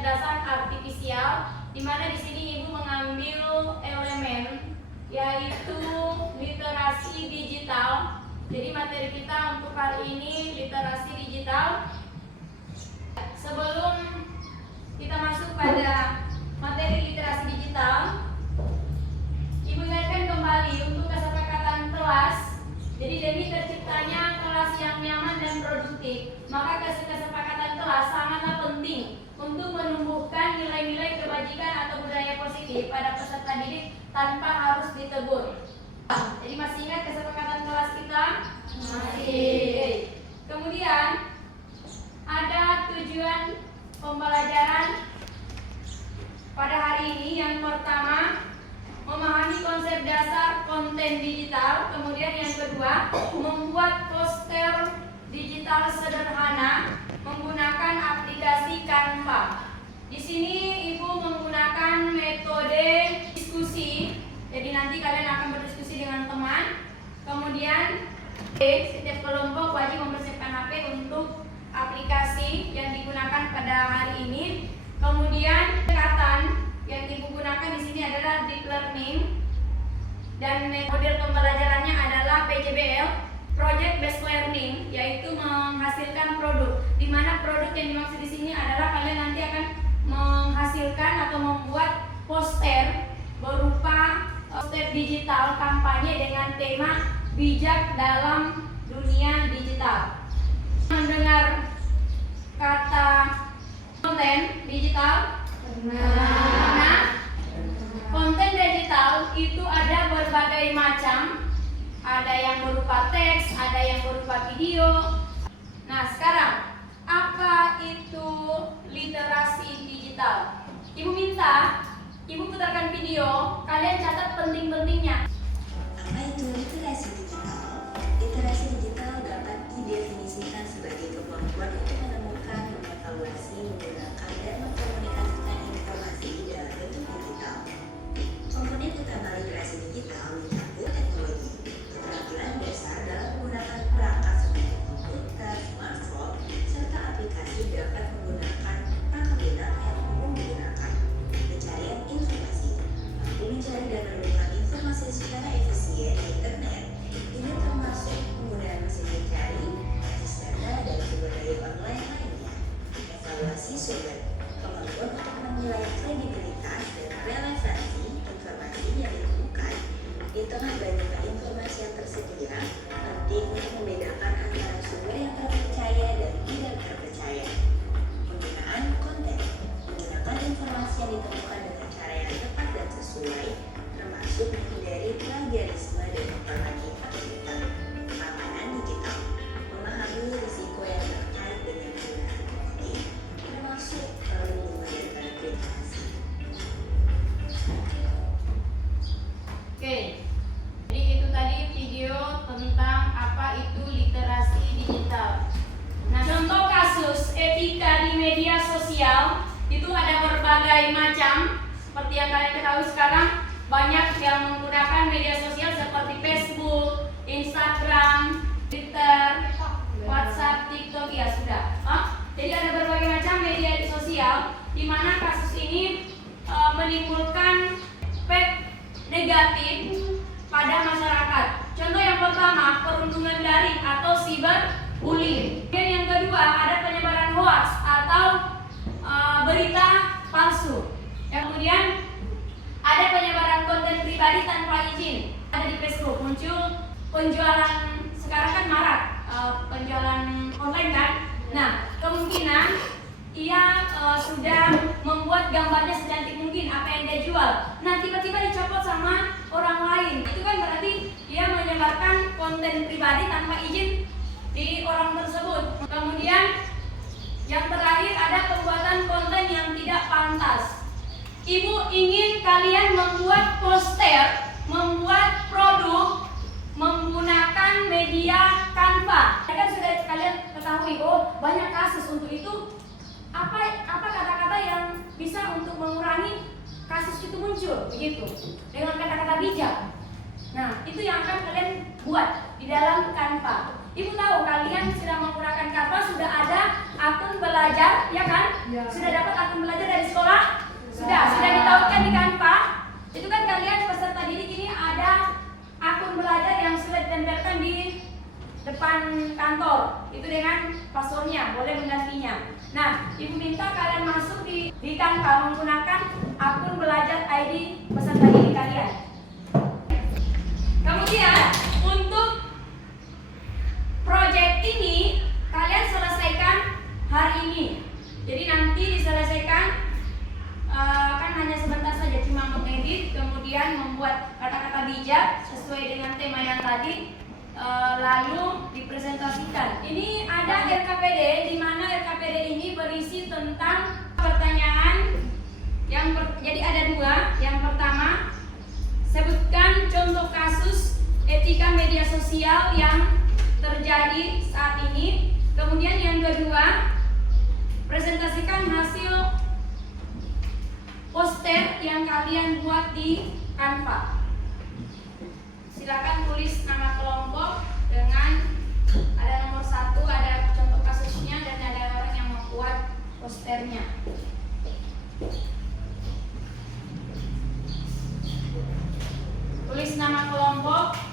kecerdasan artifisial, di mana di sini Ibu mengambil elemen yaitu literasi digital. Jadi materi kita untuk hari ini literasi digital. Sebelum kita masuk pada materi literasi digital, Ibu ingatkan kembali untuk kesepakatan kelas. Jadi demi terciptanya kelas yang nyaman dan produktif, maka kesepakatan kelas sangatlah penting untuk menumbuhkan nilai-nilai kebajikan atau budaya positif pada peserta didik tanpa harus ditegur. Jadi masih ingat kesepakatan kelas kita? Masih. Kemudian ada tujuan pembelajaran pada hari ini. Yang pertama, memahami konsep dasar konten digital. Kemudian yang kedua, membuat poster digital sederhana menggunakan aplikasi Canva. Di sini Ibu menggunakan metode diskusi. Jadi nanti kalian akan berdiskusi dengan teman. Kemudian setiap kelompok wajib mempersiapkan HP untuk aplikasi yang digunakan pada hari ini. Kemudian pendekatan yang Ibu gunakan di sini adalah deep learning, dan model pembelajarannya adalah PJBL, project based learning, yaitu menghasilkan produk. Di mana produk yang dimaksud di sini adalah kalian nanti akan menghasilkan atau membuat poster berupa poster digital kampanye dengan tema bijak dalam dunia digital. Mendengar kata konten digital? Nah, konten digital itu ada berbagai macam. Ada yang berupa teks, ada yang berupa video. Nah, sekarang apa itu literasi digital? Ibu minta Ibu putarkan video, kalian catat penting-pentingnya. Apa itu literasi digital? Literasi digital dapat didefinisikan sebagai kemampuan untuk menemukan, mengevaluasi, menggunakan, dan mengkomunikasikan informasi dalam bentuk digital. Komponen utama literasi digital mencakup teknologi, keterampilan dasar dalam menggunakan perangkat seperti komputer, smartphone, serta aplikasi dapat menggunakan perangkat lunak yang umum digunakan. Pencarian informasi, mampu mencari dan menemukan informasi secara efisien di internet. Ini termasuk penggunaan mesin pencari, disana, dan sumber daya online lainnya. Evaluasi sumber, kemampuan untuk menilai kredibilitas dan relevansi informasi yang ditemukan. Di tengah banyaknya informasi yang tersedia, penting untuk membedakan antara sumber yang terpercaya dan tidak terpercaya. Penggunaan konten, menggunakan informasi yang ditemukan dengan cara yang tepat dan sesuai, termasuk menghindari plagiarisme dan memperbaiki hak cipta. Keamanan digital, memahami risiko yang terkait dengan penggunaan konten, termasuk perlindungan data privasi. Oke, jadi itu tadi video tentang apa itu literasi digital. Nah, contoh kasus etika di media sosial itu ada berbagai macam. Seperti yang kalian ketahui sekarang, banyak yang menggunakan media sosial seperti Facebook, Instagram, Twitter, WhatsApp, TikTok, ya sudah. Jadi ada berbagai macam media sosial di mana kasus ini menimbulkan efek negatif pada masyarakat. Contoh yang pertama, perundungan daring atau cyberbullying. Dan yang kedua, ada penyebaran hoax atau berita palsu. Yang kemudian ada penyebaran konten pribadi tanpa izin. Ada di Facebook muncul penjualan, sekarang kan marak penjualan online kan. Nah, kemungkinan ia sudah membuat gambarnya secantik mungkin apa yang dia jual. Nah, tiba-tiba dicopot sama orang lain. Itu kan berarti dia menyebarkan konten pribadi tanpa izin di orang tersebut. Kemudian yang terakhir ada pembuatan konten yang tidak pantas. Ibu ingin kalian membuat poster, membuat produk menggunakan media Canva. Kan sudah kalian ketahui, banyak kasus untuk itu. Apa kata-kata yang bisa untuk mengurangi kasus itu muncul begitu dengan kata-kata bijak. Nah, itu yang akan kalian buat di dalam Canva. Ibu tahu kalian sudah menggunakan Canva, sudah ada akun belajar, ya kan? Ya. Sudah dapat akun belajar dari sekolah? Sudah ditautkan di Canva. Itu kan kalian peserta didik ini ada akun belajar yang sudah ditempelkan di depan kantor. Itu dengan passwordnya, boleh menggantinya. Nah, ibu minta kalian masuk di Canva menggunakan akun belajar ID peserta didik kalian. Kemudian untuk proyek ini kalian selesaikan hari ini. Jadi nanti diselesaikan kan hanya sebentar saja, cuma mengedit, kemudian membuat kata-kata bijak sesuai dengan tema yang tadi, lalu dipresentasikan. Ini ada RKPD, di mana RKPD ini berisi tentang pertanyaan jadi ada dua. Yang pertama, sebutkan contoh kasus etika media sosial yang terjadi saat ini. Kemudian yang kedua, presentasikan hasil poster yang kalian buat di Canva. Silakan tulis nama kelompok dengan ada nomor 1, ada contoh kasusnya, dan ada orang yang membuat posternya. Tulis nama kelompok.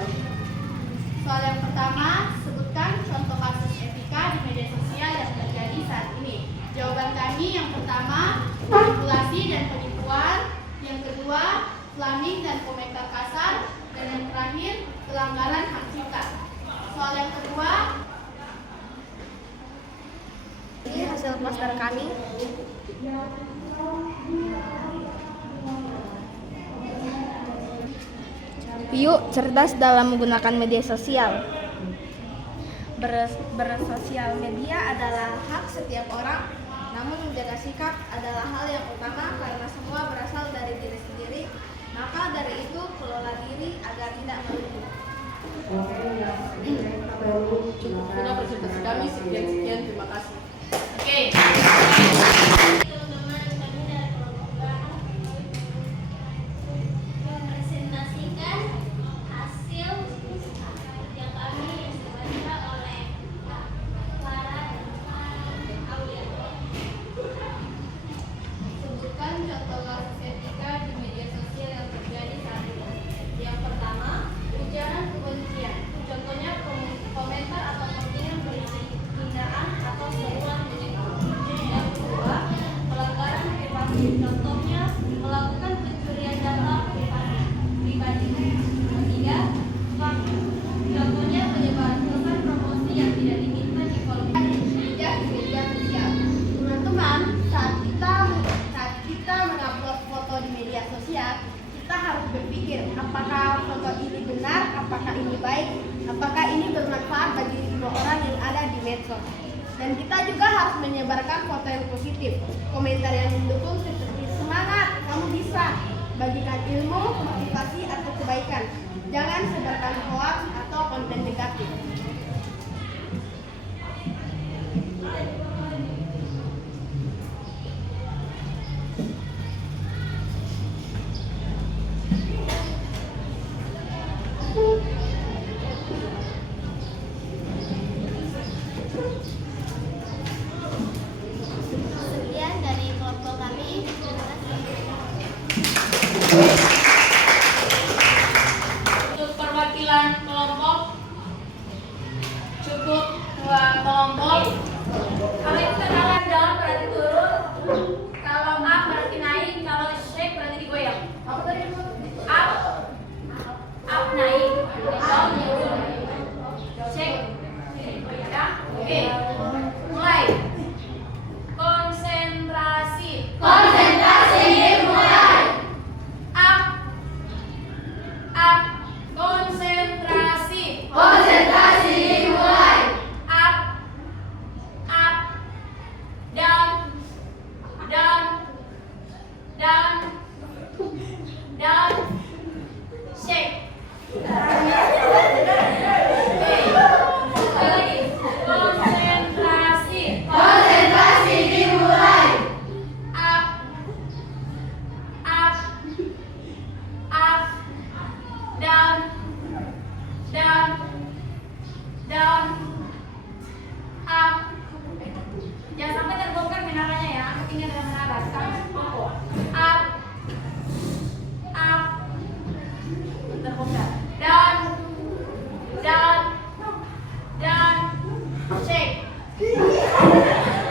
sosial. Soal yang pertama, sebutkan contoh kasus etika di media sosial yang terjadi saat ini. Jawaban kami yang pertama, manipulasi dan penipuan. Yang kedua, flaming dan komentar kasar. Dan yang terakhir, pelanggaran hak cipta. Soal yang kedua, Ini hasil poster kami. Yuk cerdas dalam menggunakan media sosial. Bersosial media adalah hak setiap orang, namun menjaga sikap adalah hal yang utama karena semua berasal dari diri sendiri. Maka dari itu kelola diri agar tidak merugi. Sudah presentasi kami, sekian terima kasih. Oke. Teman-teman kami dari kelompok mempresentasikan hasil yang kami dibaca oleh Kak Clara dan Aulia. sebutkan contoh kasus etika di media sosial yang terjadi saat ini. Yang pertama, ujaran kebencian. Contohnya komentar atau postingan berisi hinaan atau seruan menyentuh. Yang kedua, pelanggaran privasi. Contohnya melakukan pencurian data pribadi. Ketiga, contohnya penyebaran pesan promosi yang tidak diinginkan di kolom bijak di media sosial. Teman-teman, saat kita mengupload foto di media sosial, kita harus berpikir apakah foto ini benar, apakah ini baik, apakah ini bermanfaat bagi semua orang yang ada di medsos. Dan kita juga harus menyebarkan foto yang positif, komentar yang mendukung seperti semangat, kamu bisa, bagikan ilmu, motivasi atau kebaikan. Jangan sebarkan hoax atau konten negatif. Sekian dari kelompok kami. Terima kasih. Untuk perwakilan kelompok cukup 2 kelompok. Kalau itu kenalan down berarti turun. Kalau up berarti naik. Kalau shake berarti digoyang. Apa tadi? Up naik. Down turun. Shake. Ya. Oke. Mulai. Konsentrasi. Konsentrasi dimulai. Up. Konsentrasi. Konsentrasi dimulai. Up. Down. Shake. Sekali lagi. Konsentrasi. Konsentrasi dimulai. Up. Down. Up. Jangan sampai terbongkar menaranya ya. Ingat dengan menara. Sekarang pokok. Up. Terbongkar. Down. Shake.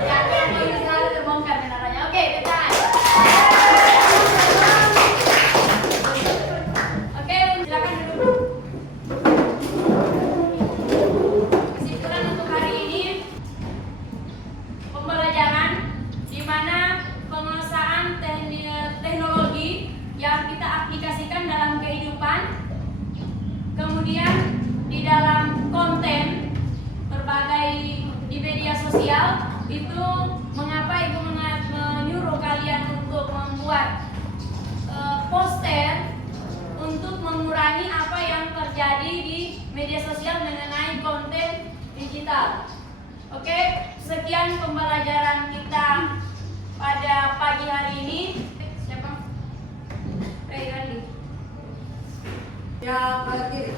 Jangan ini selalu terbongkar menaranya. Oke, bebas. Oke, silakan duduk. Kesimpulan untuk hari ini, pembelajaran di mana penguasaan teknologi yang kita aplikasikan dalam kehidupan, kemudian di dalam konten berbagai di media sosial, itu mengapa Ibu menyuruh kalian untuk membuat poster untuk mengurangi apa yang terjadi di media sosial mengenai konten digital. Oke, sekian pembelajaran kita pada pagi hari ini. Siapa? Ray Randi. Ya, kanan kiri.